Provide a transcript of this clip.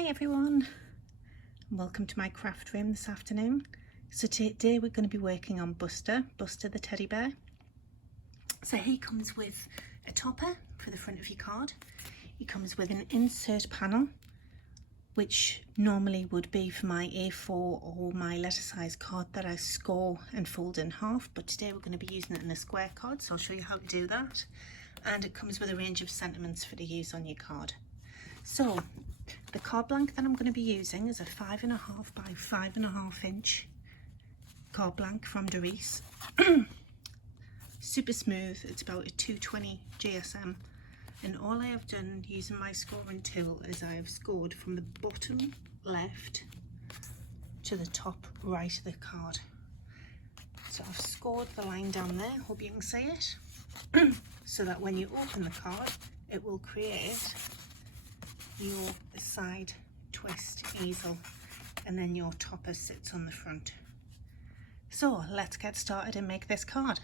Hi everyone, welcome to my craft room this afternoon. So today we're going to be working on Buster the teddy bear. So he comes with a topper for the front of your card. He comes with an insert panel, which normally would be for my A4 or my letter size card that I score and fold in half, but today we're going to be using it in a square card, so I'll show you how to do that. And it comes with a range of sentiments for to use on your card. So the card blank that I'm going to be using is a 5.5 by 5.5 inch card blank from Darice. Super smooth, it's about a 220 GSM, and all I have done using my scoring tool is I have scored from the bottom left to the top right of the card. So I've scored the line down there, hope you can see it, so that when you open the card it will create your side twist easel, and then your topper sits on the front. So let's get started and make this card.